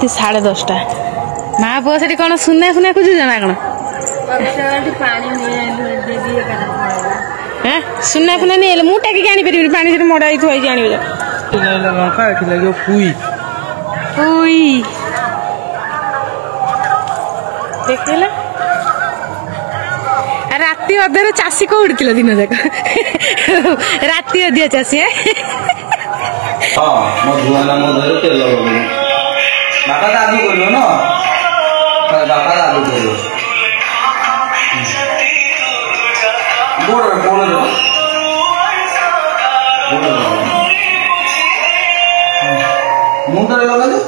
10:30 माँ पुआ से कौन सुना सुना खोजुच ना कौन सुना फुना नहीं मुझे टाकी आनी पारि पानी से मड़ा थोड़ी जान पुई देखला राति अधर चाषी कौड़ी दिन जाक राति अधिया चाषी बापा दादू बोलो ना बापा दादू बोलो बोल मुंडा लगा दे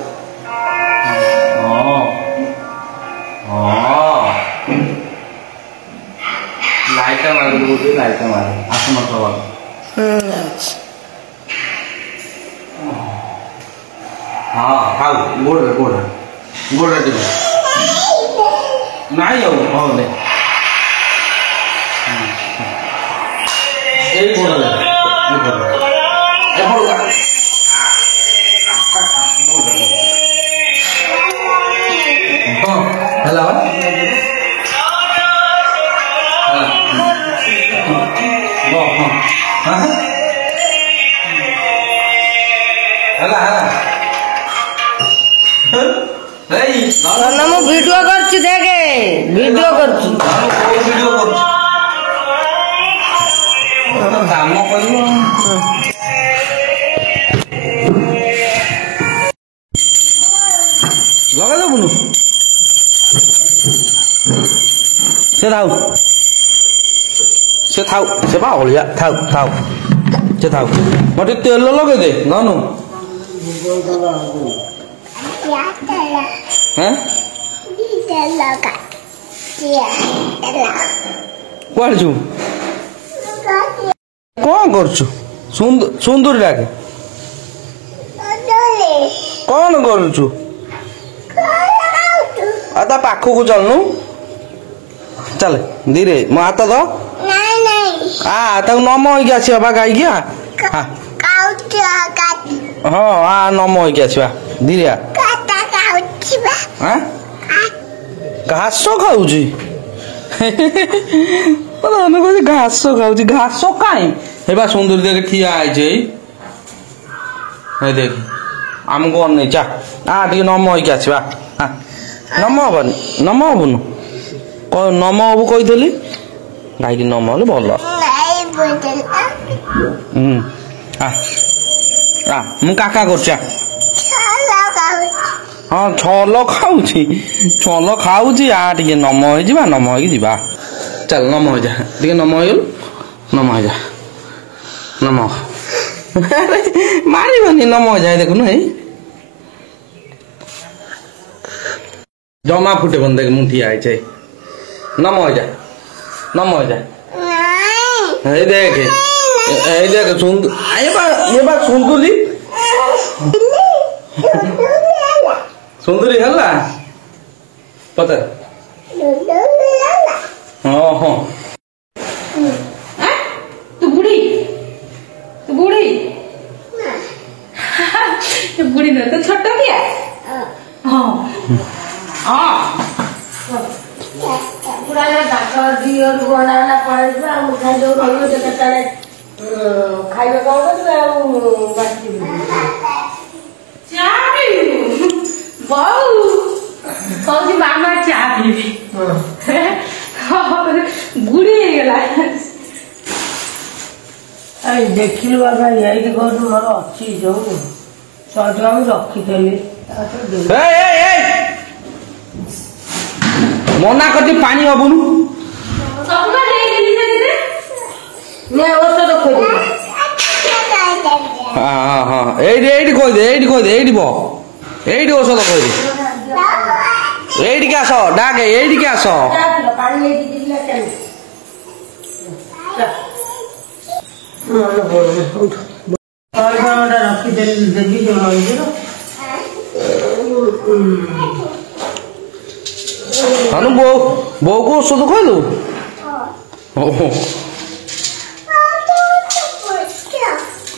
लाइट मार दो लाइट मार आसमा सवाल हाँ खाओ गोड़ टिक नहीं आओ हाँ ले एक गोड़ ले हेलो ମୁଁ ଭିଡିଓ କରୁଛି ଦେଖେ ଭିଡିଓ କରୁଛି କାମ କରିବ ଲଗା ଦେବୁନୁ ସେ ଥାଉ ସେ ବା ଅଳିଆ ଥାଉ ସେ ଥାଉ ମୋତେ ତେଲ ଲଗେଇ ଦେ ନନୁ କୁଆଡେ ଯିବୁ କଣ କରୁଛୁ ସୁନ୍ଦରୀ ଡାକେ କଣ କରୁଛୁ ଆଉ ତା ପାଖକୁ ଚାଲୁନୁ ଚାଲେ ଧୀରେ ମୋ ହାତ ଦ ତାକୁ ନମ ହେଇକି ଆସିବା ବା ଗାଇକି ହଁ ନମ ହେଇକି ଆସିବା ଧୀରେ ଘାସ ଖାଉଛି ଆମେ କହୁଛି ଘାସ ଖାଉଛି ଘାସ କାଇଁ ହେବା ସୁନ୍ଦରୀ ଦେଖେ ଠିଆ ହେଇଛି ଏଇ ଦେଖ ଆମକୁ ଅନେଇ ଚା ଟିକେ ନମ ହେଇକି ଆସିବା ନମ ହବନି ନମ ହବୁନୁ ନମ ହବୁ କହିଥିଲି ଗାଇକି ନମ ହେଲେ ଭଲ ମୁଁ କାକା କରୁଛି ହଁ ଛଲ ଖାଉଛି ଟିକେ ନମ ହେଇଯିବା ନମ ହେଇକି ଯିବା ଚାଲ ନମ ହେଇଯା ଟିକେ ନମ ହେଇଗଲୁ ନମ ହେଇଯା ନମ ମାରିବନି ନମ ହେଇଯାଏ ଦେଖୁନୁ ଏଇ ଜମା ଫୁଟେବନି ଦେଖ ମୁଁ ଠିଆ ହେଇଛି ନମ ହେଇଯା ଏଇ ଦେଖେ ସୁନ୍ଦରୀ ସୁନ୍ଦରୀ ହେଲା ପଚାର ହଁ तू बुढ़ी न तो छोटा क्या हाँ पूरा दांत दियो बना ना पड़े हम खाई दो रहियो जे कटाले खाइबे कौन करबे आ बाकी चाय बहु कौन मामा चाय पीबी बुढ़ी हो गला अरे देखिलु बाबा यही घर मोर अच्छी जो सजवा मु रखी थली मना करती पानी हबुनु सबका दे ने औषध खोई दे हाँ एडी खोई दे एडी औषध खोई दे एडी के आस डाके एडी के आस पानी ले दिला चल रखी देवी जो मंदिर हनु बो को औषध खोई दो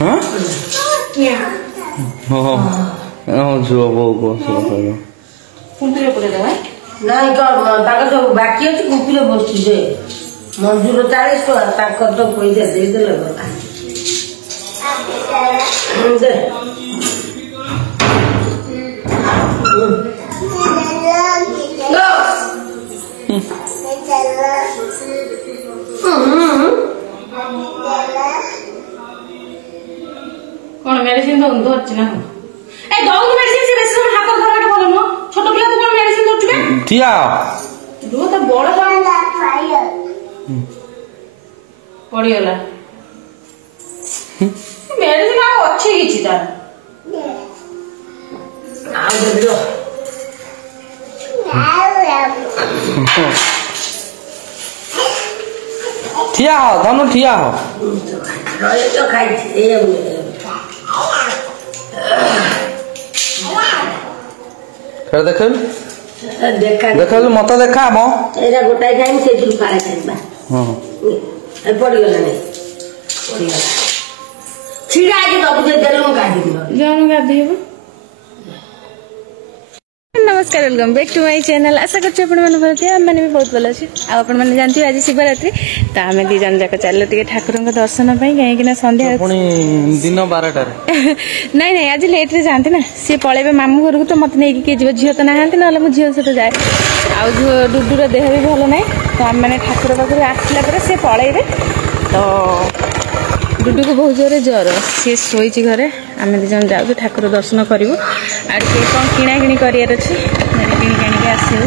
हाँ ଝୁଅ ବୋଉ ବସିବ କହିବ କୁମ୍ପିରେ ପକେଇ ଦେବା ନାଇଁ ତାଙ୍କର ସବୁ ବାକି ଅଛି କୁମ୍ପିରେ ବସିଛି ଯେ ମଜୁର 40 ଟଙ୍କା ତାଙ୍କର ତ ପଇସା ଦେଇଦେଲେ ଗଲା ଦେ କଣ ମେଡିସିନ ଧରିଛି ନା କଣ ଏ ଦଉନି ମେଡିସିନ ସେ ବେଶୀ ସମୟ ହାତ ଧରାଟା ଭଲ ନୁହଁ ଛୋଟ ପିଲା ତ କଣ ମେଡିସିନ ଧରୁଛୁ ବେ ଠିଆ ରୁହ ତ ବଡ ପଡିଗଲା ମେଡିସିନ ଆଉ ଅଛି କିଛି ତାର ଆଉ ଦେବି ଠିଆ ହ ଧନୁ ଠିଆ ହ ତ ଖାଇଛି ଦେଖେଇଲୁ ଦେଖା ଦେଖେଇଲୁ ମତେ ଦେଖା ମ ଏଇଟା ଗୋଟାଏ ଖାଇବି ସେଇଥିରୁ ଫାଳେ ଖାଇବା ପଡିଗଲା ନାଇଁ ପଡିଗଲା ଛିଡା ହେଇକି ଦବୁ ଯେ ଦେଲେ ମୁଁ କାଢିବି ଜଣ ଗାଧେଇବ नमस्कार welcome back to my channel आशा करते मैंने भी बहुत भल अच्छे आपने जानते आज शिवरात्रि तो आम दी जन जाक चलो टे ठाकुर दर्शन कहीं सन्ध्या दिन 12 नाई नाई आज लेट्रे जाते ना सी पलैबे मामू घर को तो मत नहीं किए जी झील तो नहांती ना मो झील सहित जाए डुडूर देह भी भल ना तो आम मैंने ठाकुर पाखर आसला सी पलैबे तो डुडू को बहुत जोर ज्वर सी शोची घरे आम दी जन जाऊ ठाकुर दर्शन करूँ आड़ कौन किणा किणी कर अच्छे किणी किणी आसू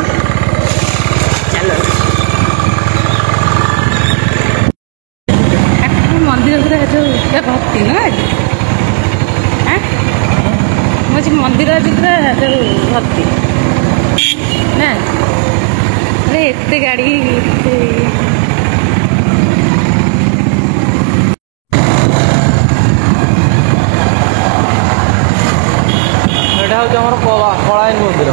चलो मंदिर पूरा जो भक्ति ना मुझे मंदिर आज पूरा जो भक्ति ना एत गाड़ी कलायन मंदिर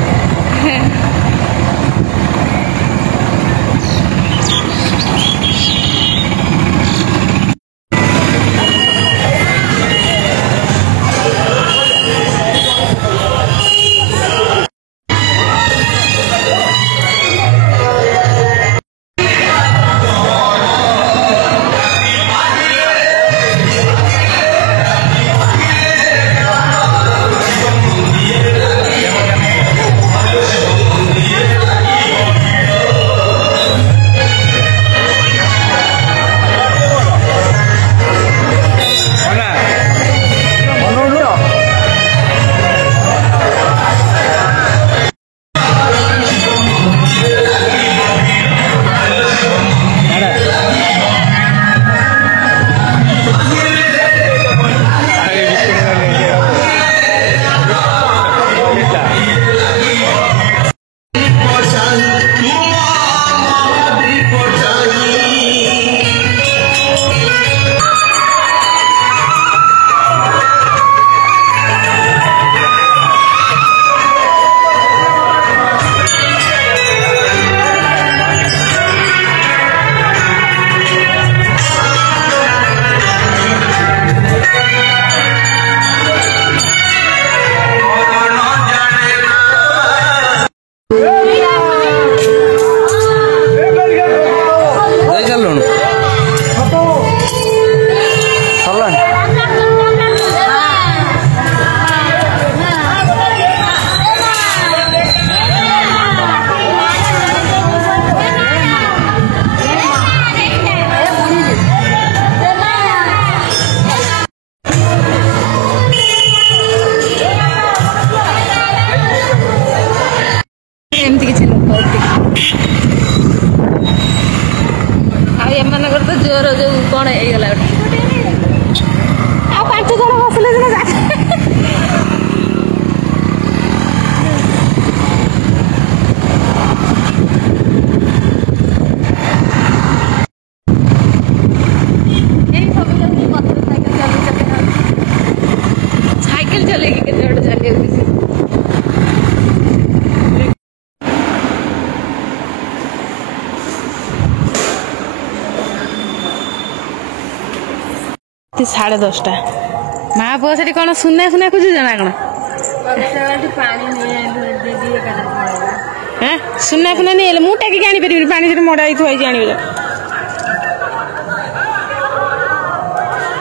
एमती किसी लोक आमर तो जोर जो कौन होगला आ 5 जन बसले साइकिल चलेगी के चले साढ़े 10टा माँ पुआ से कौन सुना सुना खोज ना कौन ପାଣି ଦେବି ଏକାଟା ପଳେଇବା। ହଁ ସୁନା ଫୁନା ନେଇଗଲେ ମୁଁ ଟେକିକି ଆଣିପାରିବିନି ପାଣି ସେଠି ମଡ଼ା ହେଇ ଥୋଇଛି ଆଣିବି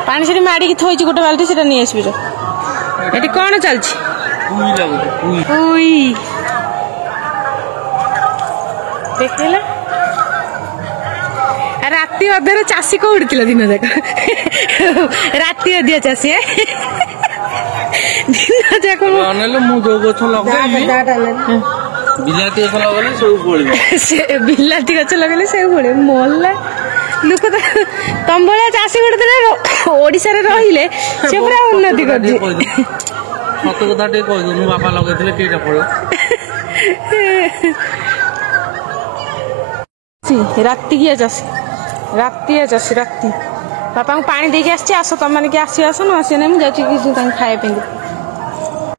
ପାଣି ସେଠି ମାଡ଼ିକି ଥୋଇଛି ଗୋଟେ ବାଲ୍ଟି ସେଟା ନେଇ ଆସିବି ଏଠି କ'ଣ ଚାଲିଛି ଦେଖିଲା ରାତି ଅଧରେ ଚାଷୀ କୋଉଠି ଥିଲା ଦିନ ଯାକ ରାତି ଅଧିଆ ଚାଷୀ ଦିନ ଯାକ ମୁଁ ଯୋଉ ଗଛ ଲଗେଇବି ବିଲାତି ଗଛ ଲଗେଇଲେ ସବୁ ଫଳିବ ସେ ବିଲାତି ଗଛ ଲଗେଇଲେ ସବୁ ଫଳିବ ମଲା ଲୋକ ତ ତମ ଭଳିଆ ଚାଷୀ ଗୋଟେ ଦିନ ଓଡିଶାରେ ରହିଲେ ସେ ପୁରା ଉନ୍ନତି କରିଛି ସତ କଥା ଟିକେ କହିଦଉ ମୋ ବାପା ଲଗେଇଥିଲେ କେଇଟା ଫଳ ରାତିକିଆ ଚାଷୀ ରାତି ବାପାଙ୍କୁ ପାଣି ଦେଇକି ଆସିଛି ଆସ ତମମାନେ କି ଆସିବ ଆସ ନ ଆସିବ ନାହିଁ ମୁଁ ଯାଉଛି କିଛି ତାଙ୍କୁ ଖାଇବା ପାଇଁ